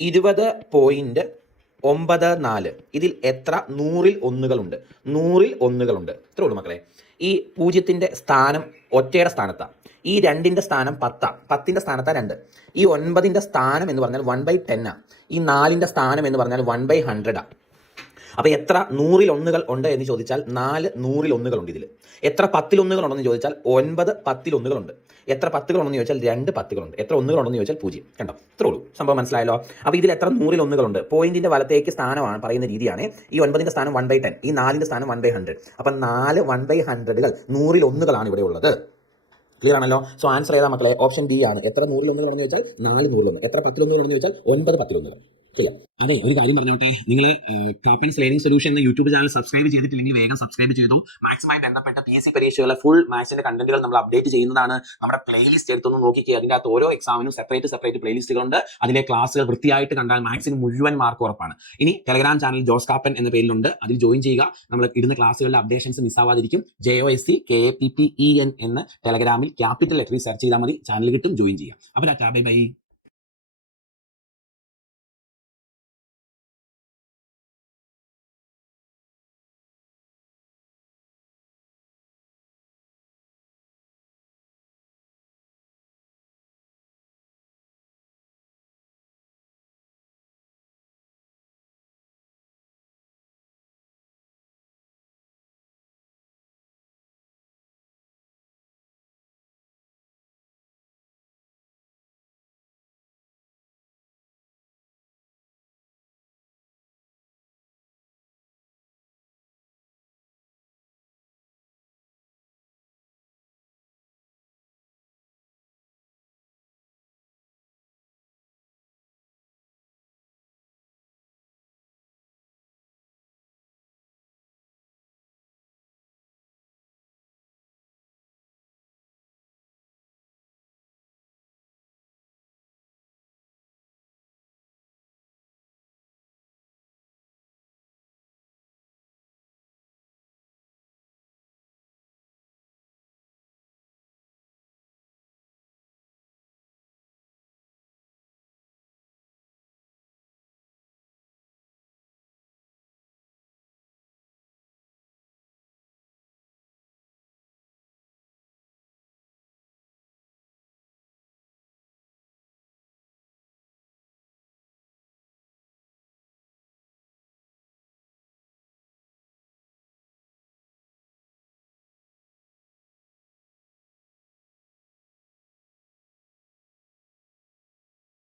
20.94. ഇതിൽ എത്ര 100ൽ ഒന്നുകളുണ്ട്? 100ൽ ഒന്നുകളുണ്ട്. ഇത്രേ ഉള്ളൂ മക്കളെ. ഈ 0ന്റെ സ്ഥാനം ഒറ്റയുടെ സ്ഥാനത്താണ്. ഈ 2ന്റെ സ്ഥാനം 10, 10ന്റെ സ്ഥാനത്താണ് 2. ഈ 9ന്റെ സ്ഥാനം എന്ന് പറഞ്ഞാൽ 1/10. ഈ 4ന്റെ സ്ഥാനം എന്ന് പറഞ്ഞാൽ 1/100. അപ്പോൾ എത്ര 100ൽ ഒന്നുകൾ ഉണ്ട് എന്ന് ചോദിച്ചാൽ 4 100ൽ ഒന്നുകളുണ്ട് ഇതിൽ. എത്ര 10ൽ ഒന്നുകളുണ്ടെന്ന് ചോദിച്ചാൽ 9 10ൽ ഒന്നുകളുണ്ട്. എത്ര 10കളുണ്ടെന്ന് ചോദിച്ചാൽ 2 10കളുണ്ട്. എത്ര ഒന്നുകളുണ്ടെന്ന് ചോദിച്ചാൽ 0. കണ്ടോ? ഇത്രേ ഉള്ളൂ. സംഭവം മനസ്സിലായല്ലോ. അപ്പോൾ ഇതിൽ എത്ര 100ൽ ഒന്നുകളുണ്ട്? പോയിന്റിന്റെ വലത്തേക്ക് സ്ഥാനമാണ് പറയുന്ന രീതിയാണ്. ഈ 9ന്റെ സ്ഥാനം 1/10, ഈ 4ന്റെ സ്ഥാനം 1/100. അപ്പം 4 1/100കൾ 100ൽ ഒന്നുകളാണ് ഇവിടെ ഉള്ളത്. ക്ലിയർ ആണല്ലോ? സോ ആൻസർ ഏതാ മക്കളെ? ഓപ്ഷൻ ഡി ആണ്. എത്ര 100ൽ ഒന്നുകളെന്ന് ചോദിച്ചാൽ 4 100ൽ ഒന്ന്. എത്ര 10ൽ ഒന്നുകളെന്ന് ചോദിച്ചാൽ 9 10ൽ ഒന്നുകൾ. ക്ലിയർ? അതെ, ഒരു കാര്യം പറഞ്ഞോട്ടെ, നിങ്ങൾ കാപ്പൻസ് ലേണിംഗ് സൊല്യൂഷൻ എന്ന യൂട്യൂബ് ചാനൽ സബ്സ്ക്രൈബ് ചെയ്തിട്ടില്ലെങ്കിൽ വേഗം സബ്സ്ക്രൈബ് ചെയ്തു. മാത്സുമായി ബന്ധപ്പെട്ട PSC പരീക്ഷകളെ ഫുൾ മാത്സിന്റെ കണ്ടന്റുകൾ നമ്മൾ അപ്ഡേറ്റ് ചെയ്യുന്നതാണ്. നമ്മുടെ പ്ലേലിസ്റ്റ് എടുത്തൊന്ന് നോക്കിക്കുക. അതിൻ്റെ അകത്ത് ഓരോ എക്സാമിനും സെപ്പറേറ്റ് പ്ലേലിസ്റ്റുകളുണ്ട്. അതിലെ ക്ലാസ്സുകൾ വൃത്തിയായിട്ട് കണ്ടാൽ മാത്സിന് മുഴുവൻ മാർക്ക് ഉറപ്പാണ്. ഇനി ടെലഗ്രാം ചാനൽ ജോസ് കാപ്പൻ എന്ന പേരിലുണ്ട്, അതിൽ ജോയിൻ ചെയ്യുക. നമ്മൾ ഇടുന്ന ക്ലാസ്സുകളുടെ അപ്ഡേഷൻസ് മിസ്സാവാതിരിക്കും. JOSCKAPPEN എന്ന ടെലഗ്രാമിൽ ക്യാപിറ്റൽ ലെറ്ററിൽ സെർച്ച് ചെയ്താൽ മതി, ചാനൽ കിട്ടും. ജോയിൻ ചെയ്യുക. അപ്പോൾ ബൈ ബൈ.